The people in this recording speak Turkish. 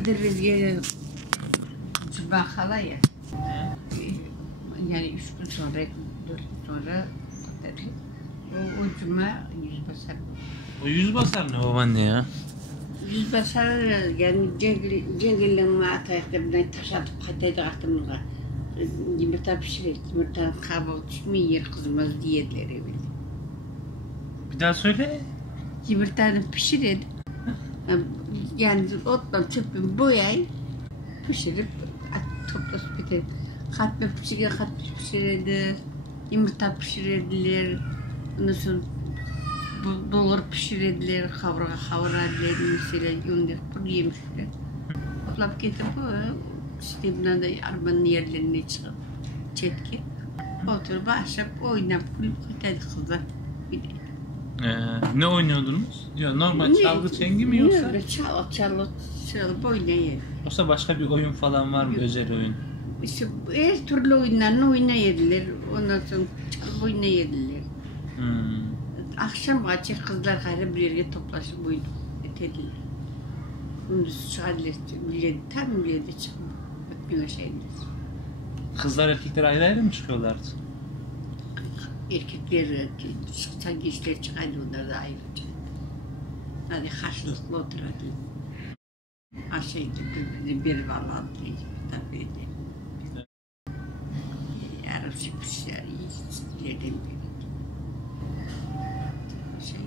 Kadir Rezge'ye Cuma hala ya. Yani 3 gün sonra, 4 gün sonra o cuma yüz basar. O yüz basar ne babaanne ya? Yüz basar yani cengilen atayakta bir taş atıp kataydı aklımıza. Yumurta pişirir, yumurtanın kabuğu düşmeyi yer kızmaz diyetler evvel. Bir daha söyle. Yumurtanı pişirir. Yani otla çöpün boyayı pişirip toplasıp biter. Katme pişirir, katme pişirirdi. Yumurta pişirirdiler. Ondan sonra dolur pişirirdiler, kavurardiler mesela yonlar kuru yemişler. Toplap getirip işte buna da arabanın yerlerine çıkıp çetki. Oturup ahşap oynayıp kulüp giderdi kızlar. Ne oynuyordunuz? Ya normal çalgı çengi mi yoksa? Yok, çalıp oynayın. Yoksa başka bir oyun falan var mı? Yok. Özel oyun? İşte her türlü oyunlarını oynayırlar. Ondan sonra çıkıp oynayırlar. Akşam açık kızlar gayrı bir yere toplaşıp oyun edirler. Gündüz çıkarlar, tam millete çıkmıyor. Bütün şeyler. Kızlar erkekler ayrı ayrı mı çıkıyorlardı? Erkekler çıksa gençler çıkardı, onlar da ayrıca. Hadi karşılıklı oturardı. Aşağıda birbirine bir bağlandı. Tabii de. Yarım çıkmışlar, yerden biri. Şey,